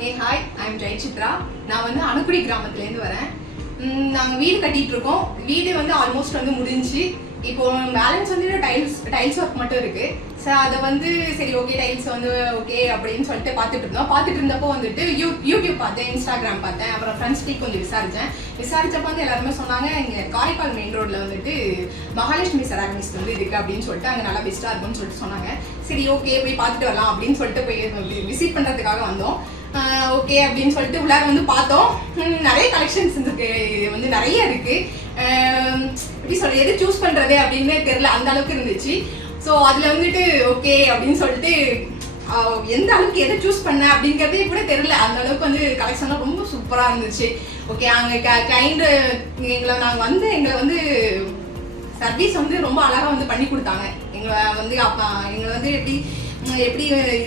Hey hi, I am Jai Chitra. நான் வந்து அனுக்குடி கிராமத்துல இருந்து வரேன். நாங்க வீடு கட்டிட்டு இருக்கோம். வீடு வந்து ஆல்மோஸ்ட் வந்து முடிஞ்சு. இப்போ பேலன்ஸ் வந்து டைல்ஸ் ஒர்க் மட்டும் இருக்கு. சோ அத வந்து சரி ஓகே டைல்ஸ் வந்து ஓகே அப்படினு சொல்லிட்டு பார்த்துட்டு இருந்தப்போ வந்துட்டு யூடியூப் பார்த்தேன், இன்ஸ்டாகிராம் பார்த்தேன், அப்புறம் ஃப்ரெண்ட்ஸ் கிட்ட கொஞ்சம் விசாரிச்சப்ப வந்து எல்லாருமே சொன்னாங்க இங்க காரைக்கால் மெயின் ரோட்ல வந்துட்டு மகாலட்சுமி செராமிக்ஸ் வந்து இருக்கு அப்படின்னு சொல்லிட்டு அங்க நல்லா பெஸ்டா இருக்கும்னு சொல்லிட்டு சொன்னாங்க. சரி ஓகே போய் பார்த்துட்டு வரலாம் அப்படின்னு சொல்லிட்டு போய் விசிட் பண்றதுக்காக வந்தோம். ஓகே அப்படின்னு சொல்லிட்டு உள்ளார வந்து பார்த்தோம். நிறைய கலெக்ஷன்ஸ் இருக்கு, வந்து நிறைய இருக்கு. எப்படி சொல்றது, எது சூஸ் பண்றது அப்படின்னு தெரியல, அந்த அளவுக்கு இருந்துச்சு. ஸோ அதுல வந்துட்டு ஓகே அப்படின்னு சொல்லிட்டு எந்த அளவுக்கு எதை சூஸ் பண்ண அப்படிங்கிறதே கூட தெரியல, அந்த அளவுக்கு வந்து கலெக்ஷன்லாம் ரொம்ப சூப்பரா இருந்துச்சு. ஓகே அங்கே கிளைண்ட் எங்களை வந்து சர்வீஸ் வந்து ரொம்ப அழகா வந்து பண்ணி கொடுத்தாங்க. எங்களை வந்து எப்படி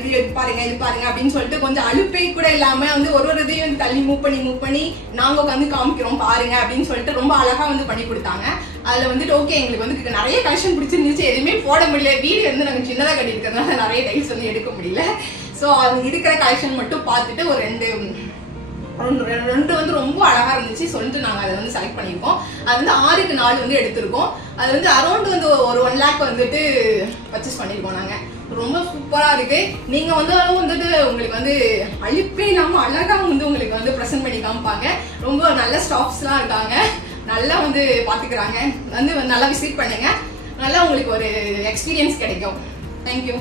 இது பாருங்க அப்படின்னு சொல்லிட்டு கொஞ்சம் அலுப்பை கூட இல்லாம வந்து ஒரு இதையும் வந்து தள்ளி மூவ் பண்ணி நாங்க உட்காந்து காமிக்கிறோம் பாருங்க அப்படின்னு சொல்லிட்டு ரொம்ப அழகா வந்து பண்ணி கொடுத்தாங்க. அதுல வந்துட்டு ஓகே எங்களுக்கு வந்து நிறைய கலெக்ஷன் பிடிச்சிருந்துச்சு, எதுவுமே போட முடியல. வீடு வந்து நாங்க சின்னதா கட்டி இருக்கிறதுனால நிறைய டைல்ஸ் வந்து எடுக்க முடியல. ஸோ அது இருக்கிற கலெக்ஷன் மட்டும் பார்த்துட்டு ஒரு ரெண்டு வந்து ரொம்ப அழகா இருந்துச்சு சொல்லிட்டு நாங்க அதை வந்து செலக்ட் பண்ணிருக்கோம். அது வந்து 6க்கு 4 வந்து எடுத்திருக்கோம். அது வந்து அரௌண்ட் வந்து ஒரு 1 lakh வந்துட்டு பர்ச்சேஸ் பண்ணிருக்கோம் நாங்க. ரொம்ப சூப்பரா இருக்கு. நீங்க வந்துட்டு உங்களுக்கு வந்து அழிப்பே இல்லாம அழகா வந்து உங்களுக்கு வந்து ப்ரெசென்ட் பண்ணி காமிப்பாங்க. ரொம்ப நல்ல ஸ்டாஃப்ஸ் எல்லாம் இருக்காங்க, நல்லா வந்து பாத்துக்கிறாங்க. வந்து நல்லா விசிட் பண்ணுங்க, நல்லா உங்களுக்கு ஒரு எக்ஸ்பீரியன்ஸ் கிடைக்கும். தேங்க்யூ.